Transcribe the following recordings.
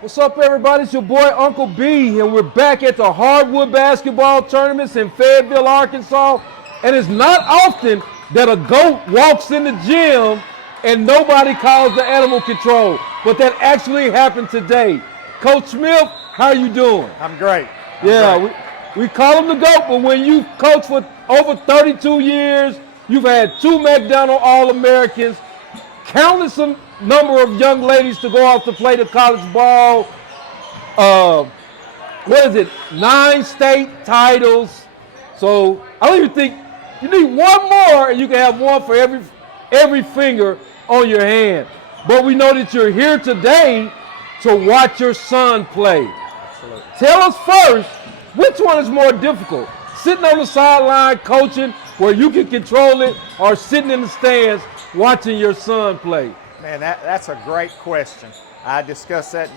What's up, everybody? It's your boy Uncle B, and we're back at the hardwood basketball tournaments in Fayetteville, Arkansas. And it's not often that a goat walks in the gym and nobody calls the animal control, but that actually happened today. Coach Smith, how are you doing? I'm great. We call him the GOAT, but when you coach for over 32 years, you've had 2 McDonald All-Americans, countless number of young ladies to go off to play the college ball. 9 state titles. So I don't even think you need one more, and you can have one for every finger on your hand. But we know that you're here today to watch your son play. Absolutely. Tell us first, which one is more difficult? Sitting on the sideline coaching where you can control it, or sitting in the stands watching your son play? Man, that's a great question. I discuss that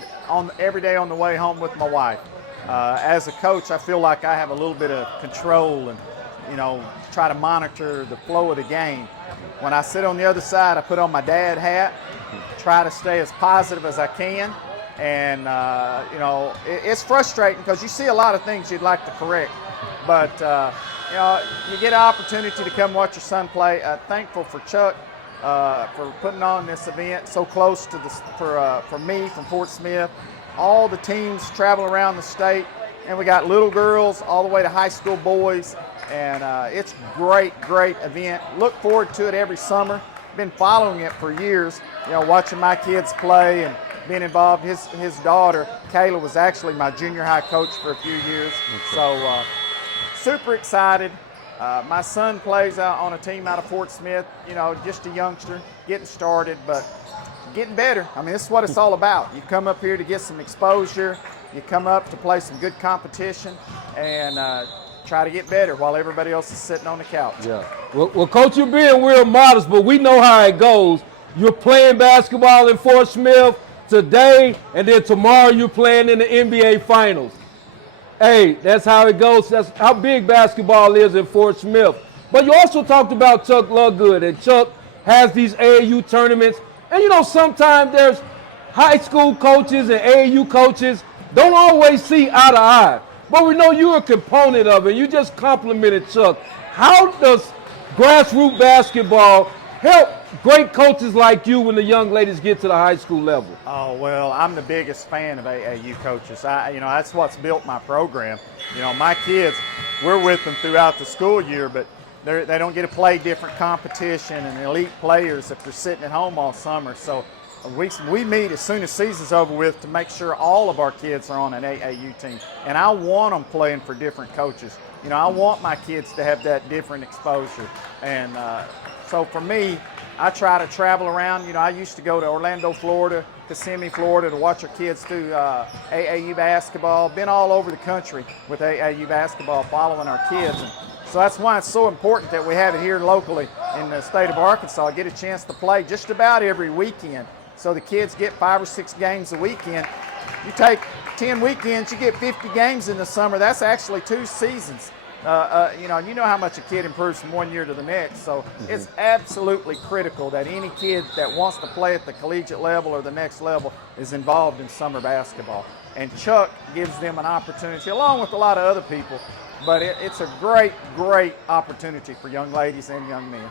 every day on the way home with my wife. As a coach, I feel like I have a little bit of control and, try to monitor the flow of the game. When I sit on the other side, I put on my dad hat, try to stay as positive as I can. And, it's frustrating because you see a lot of things you'd like to correct. But, you get an opportunity to come watch your son play. Thankful for Chuck for putting on this event so close to for me from Fort Smith. All the teams travel around the state, and we got little girls all the way to high school boys. And it's great event. Look forward to it every summer. Been following it for years, watching my kids play and being involved. His daughter, Kayla, was actually my junior high coach for a few years. So super excited. My son plays out on a team out of Fort Smith, just a youngster, getting started, but getting better. I mean, this is what it's all about. You come up here to get some exposure. You come up to play some good competition and try to get better while everybody else is sitting on the couch. Yeah. Well, Coach, you're being real modest, but we know how it goes. You're playing basketball in Fort Smith today, and then tomorrow you're playing in the NBA Finals. Hey, that's how it goes. That's how big basketball is in Fort Smith. But you also talked about Chuck Lovegood, and Chuck has these AAU tournaments. And sometimes there's high school coaches and AAU coaches don't always see eye to eye. But we know you're a component of it. You just complimented Chuck. How does grassroots basketball help great coaches like you when the young ladies get to the high school level? Oh, well, I'm the biggest fan of AAU coaches. That's what's built my program. My kids, we're with them throughout the school year, but they don't get to play different competition and elite players if they're sitting at home all summer. So we meet as soon as season's over with to make sure all of our kids are on an AAU team. And I want them playing for different coaches. I want my kids to have that different exposure. And so for me, I try to travel around. I used to go to Orlando, Florida, Kissimmee, Florida to watch our kids do AAU basketball. Been all over the country with AAU basketball following our kids. And so that's why it's so important that we have it here locally in the state of Arkansas. Get a chance to play just about every weekend. So the kids get 5 or 6 games a weekend. You take 10 weekends, you get 50 games in the summer. That's actually 2 seasons. You know how much a kid improves from one year to the next. So it's absolutely critical that any kid that wants to play at the collegiate level or the next level is involved in summer basketball. And Chuck gives them an opportunity, along with a lot of other people. But it's a great opportunity for young ladies and young men.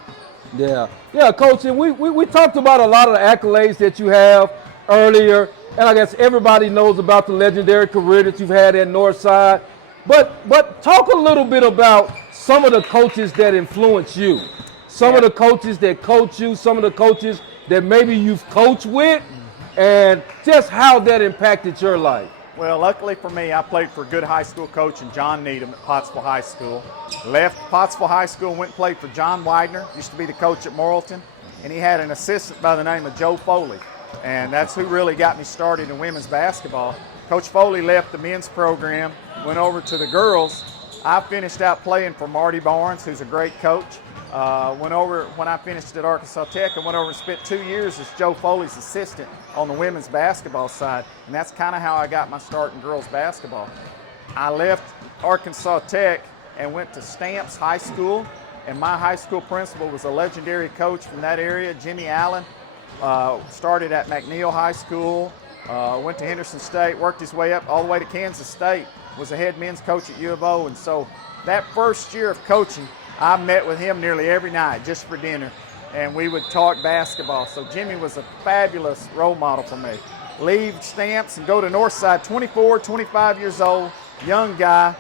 Yeah, Coach, and we talked about a lot of the accolades that you have earlier, and I guess everybody knows about the legendary career that you've had at Northside. But talk a little bit about some of the coaches that influence you, some of the coaches that coach you, some of the coaches that maybe you've coached with, and just how that impacted your life. Well, luckily for me, I played for a good high school coach in John Needham at Pottsville High School. Left Pottsville High School and went and played for John Widener, used to be the coach at Morrilton, and he had an assistant by the name of Joe Foley. And that's who really got me started in women's basketball. Coach Foley left the men's program, went over to the girls. I finished out playing for Marty Barnes, who's a great coach. Went over when I finished at Arkansas Tech and went over and spent 2 years as Joe Foley's assistant on the women's basketball side. And that's kind of how I got my start in girls basketball. I left Arkansas Tech and went to Stamps High School. And my high school principal was a legendary coach from that area, Jimmy Allen. Started at McNeil High School, Went to Henderson State, worked his way up all the way to Kansas State, was the head men's coach at U of O. And so that first year of coaching, I met with him nearly every night just for dinner, and we would talk basketball. So Jimmy was a fabulous role model for me. Leave Stamps and go to Northside, 24, 25 years old, young guy.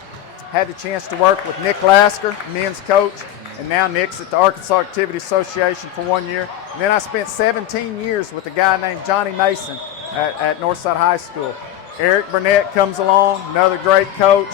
Had the chance to work with Nick Lasker, men's coach, and now Nick's at the Arkansas Activity Association for 1 year. And then I spent 17 years with a guy named Johnny Mason at Northside High School. Eric Burnett comes along, another great coach.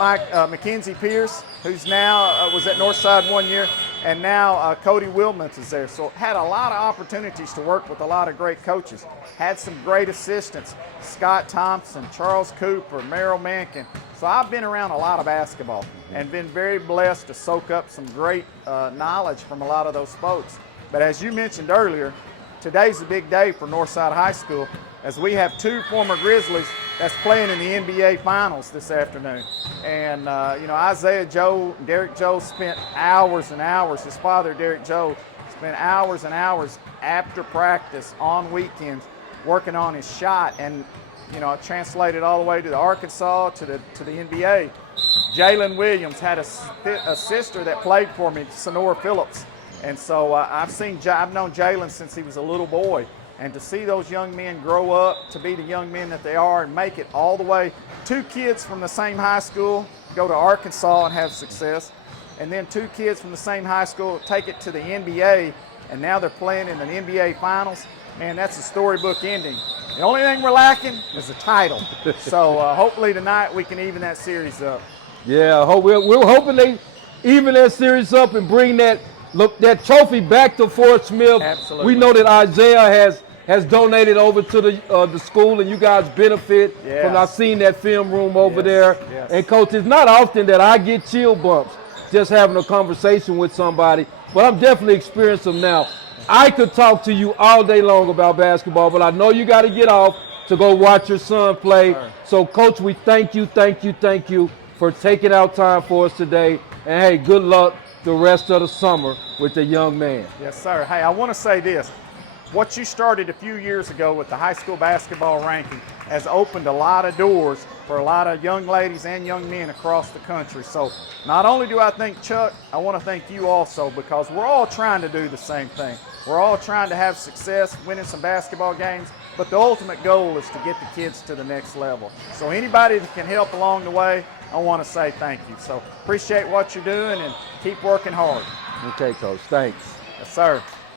Mackenzie Pierce, who's now was at Northside 1 year, and now Cody Wilmans is there. So had a lot of opportunities to work with a lot of great coaches. Had some great assistants, Scott Thompson, Charles Cooper, Merrill Mankin. So I've been around a lot of basketball and been very blessed to soak up some great knowledge from a lot of those folks. But as you mentioned earlier, today's a big day for Northside High School, as we have two former Grizzlies that's playing in the NBA Finals this afternoon. And, you know, Isaiah Joe, Derek Joe spent hours and hours, his father, Derek Joe, spent hours and hours after practice on weekends working on his shot. And, you know, it translated all the way to the Arkansas, to the NBA. Jalen Williams had a sister that played for me, Sonora Phillips. And so I've known Jalen since he was a little boy. And to see those young men grow up to be the young men that they are and make it all the way, two kids from the same high school go to Arkansas and have success, and then two kids from the same high school take it to the NBA, and now they're playing in the NBA Finals. Man, that's a storybook ending. The only thing we're lacking is a title. So hopefully tonight we can even that series up. Yeah, we're hoping they even that series up and bring that trophy back to Fort Smith. Absolutely. We know that Isaiah has donated over to the school, and you guys benefit from. I've seen that film room over there. Yes. And Coach, it's not often that I get chill bumps just having a conversation with somebody, but I'm definitely experiencing them now. I could talk to you all day long about basketball, but I know you got to get off to go watch your son play. Sure. So, Coach, we thank you for taking out time for us today. And, hey, good luck the rest of the summer with the young man. Yes, sir. Hey, I want to say this. What you started a few years ago with the high school basketball ranking has opened a lot of doors for a lot of young ladies and young men across the country. So not only do I thank Chuck, I want to thank you also, because we're all trying to do the same thing. We're all trying to have success, winning some basketball games, but the ultimate goal is to get the kids to the next level. So anybody that can help along the way, I want to say thank you. So appreciate what you're doing and keep working hard. Okay, Coach. Thanks. Yes, sir.